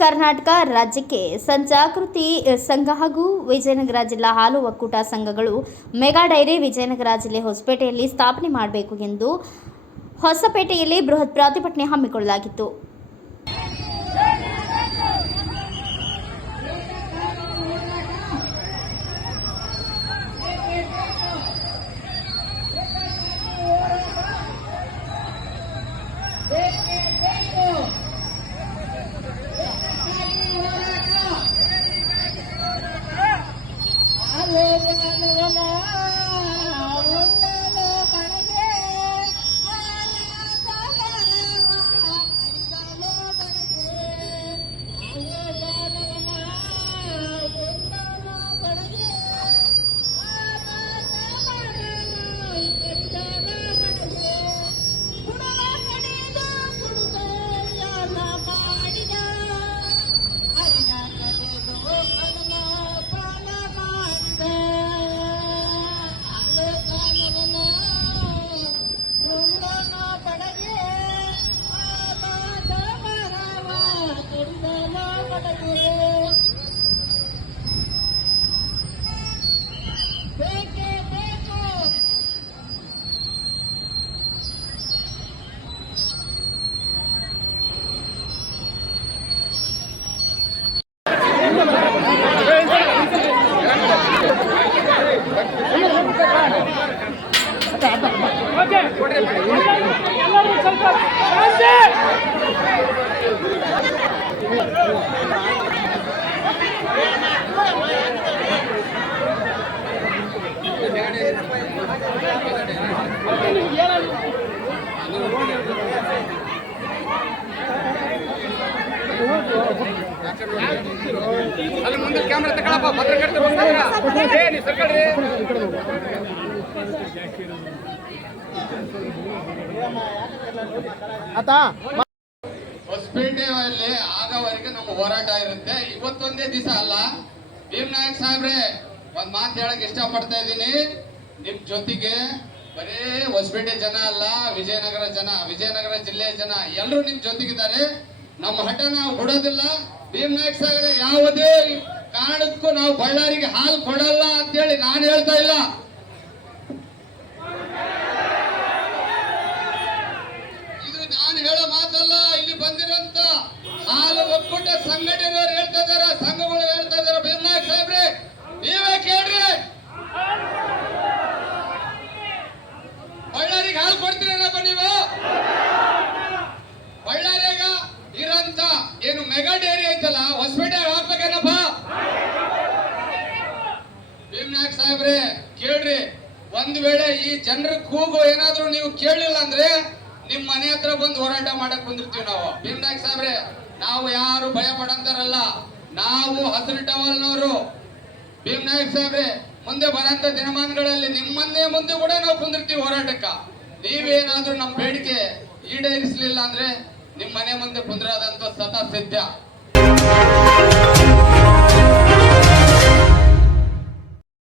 ಕರ್ನಾಟಕ ರಾಜ್ಯಕ್ಕೆ ಸಂಜಾಗೃತಿ ಸಂಘ ಹಾಗೂ ವಿಜಯನಗರ ಜಿಲ್ಲಾ ಹಾಲು ಒಕ್ಕೂಟ ಸಂಘಗಳು ಮೆಗಾ ಡೈರಿ ವಿಜಯನಗರ ಜಿಲ್ಲೆ ಹೊಸಪೇಟೆಯಲ್ಲಿ ಸ್ಥಾಪನೆ ಮಾಡಬೇಕು ಎಂದು ಹೊಸಪೇಟೆಯಲ್ಲಿ ಬೃಹತ್ ಪ್ರತಿಭಟನೆ ಹಮ್ಮಿಕೊಳ್ಳಲಾಗಿತ್ತು. ಅಲ್ಲಿ ಮುಂದೆ ಕ್ಯಾಮೆರಾ ತಗೊಳಪ್ಪ, ಪತ್ರಕರ್ತರು ಬಂದಾಗ ಏ ಸರ್ಕಾರಿ ಹೊಸಪೇಟೆಯಲ್ಲಿ ಆಗವರೆಗೆ ನಮ್ಮ ಹೋರಾಟ ಇರುತ್ತೆ. ಇವತ್ತೊಂದೇ ದಿವಸ ಅಲ್ಲ. ಭೀಮ್ ನಾಯಕ್ ಸಾಹೇಬ್ರೆ, ಒಂದ್ ಮಾತು ಹೇಳಕ್ ಇಷ್ಟ ಪಡ್ತಾ ಇದ್ದೀನಿ. ನಿಮ್ ಜೊತೆಗೆ ಬರೇ ಹೊಸಪೇಟೆ ಜನ ಅಲ್ಲ, ವಿಜಯನಗರ ಜಿಲ್ಲೆಯ ಜನ ಎಲ್ಲರೂ ನಿಮ್ ಜೊತೆಗಿದ್ದಾರೆ. ನಮ್ಮ ಹಠ ನಾವು ಕೊಡೋದಿಲ್ಲ. ಭೀಮ್ ನಾಯಕ್ ಸಾಹೇಬ್ರೆ, ಯಾವುದೇ ಕಾರಣಕ್ಕೂ ನಾವು ಬಳ್ಳಾರಿಗೆ ಹಾಲು ಕೊಡಲ್ಲ ಅಂತೇಳಿ ನಾನು ಹೇಳ್ತಾ ಇಲ್ಲ. ಇದು ನಾನು ಹೇಳೋ ಮಾತಲ್ಲ. ಇಲ್ಲಿ ಬಂದಿರಂತ ಹಾಲು ಒಕ್ಕೂಟ ಸಂಘಟನೆಯವರು ಹೇಳ್ತಾ ಇದಾರ, ಸಂಘಗಳು ಹೇಳ್ತಾ ಇದಾರ. ಭೀಮ್ ನಾಯಕ್ ಸಾಹೇಬ್ರೆ, ನೀವೇ ಕೇಳ್ರಿ, ಬಳ್ಳಾರಿಗೆ ಹಾಲು ಕೊಡ್ತೀರಪ್ಪ ನೀವು? ಬಳ್ಳಾರಿಯಾಗ ಇರಂತ ಏನು ಮೆಗಾ ಡೈರಿ ಐತಲ್ಲ, ಹೊಸಪೇಟೆ ಹಾಕ್ಬೇಕೇನಪ್ಪ? ಭೀಮ್ ನಾಯಕ್ ಸಾಹೇಬ್ರೆ ಕೇಳ್ರಿ. ಒಂದ್ ವೇಳೆ ಈ ಜನರ ಕೂಗು ಏನಾದ್ರು ನೀವು ಕೇಳಲಿಲ್ಲ ಅಂದ್ರೆ ನಿಮ್ ಮನೆ ಹತ್ರ ಬಂದು ಹೋರಾಟ ಮಾಡಕ್ ಬಂದಿರ್ತೀವಿ ನಾವು. ಭೀಮ್ ನಾಯಕ್ ಸಾಹೇಬ್ರೆ, ನಾವು ಯಾರು ಭಯ ಪಡಂತಾರಲ್ಲ, ನಾವು ಹಸಿರು ಟವಲ್ನವರು. ಭೀಮ್ ನಾಯಕ್ ಸಾಹೇಬ್ರೆ, ಮುಂದೆ ಬರಂತ ದಿನಮಾನಗಳಲ್ಲಿ ನಿಮ್ಮನ್ನೇ ಮುಂದೆ ಕೂಡ ನಾವು ಕುಂದಿರ್ತೀವಿ ಹೋರಾಟಕ್ಕ. ನೀವೇನಾದ್ರೂ ನಮ್ಮ ಬೇಡಿಕೆ ಈಡೇರಿಸಲಿಲ್ಲ ಅಂದ್ರೆ ನಿಮ್ ಮನೆ ಮುಂದೆ ಕುಂದ್ರಾದಂತ ಸದಾ ಸಿದ್ಧ.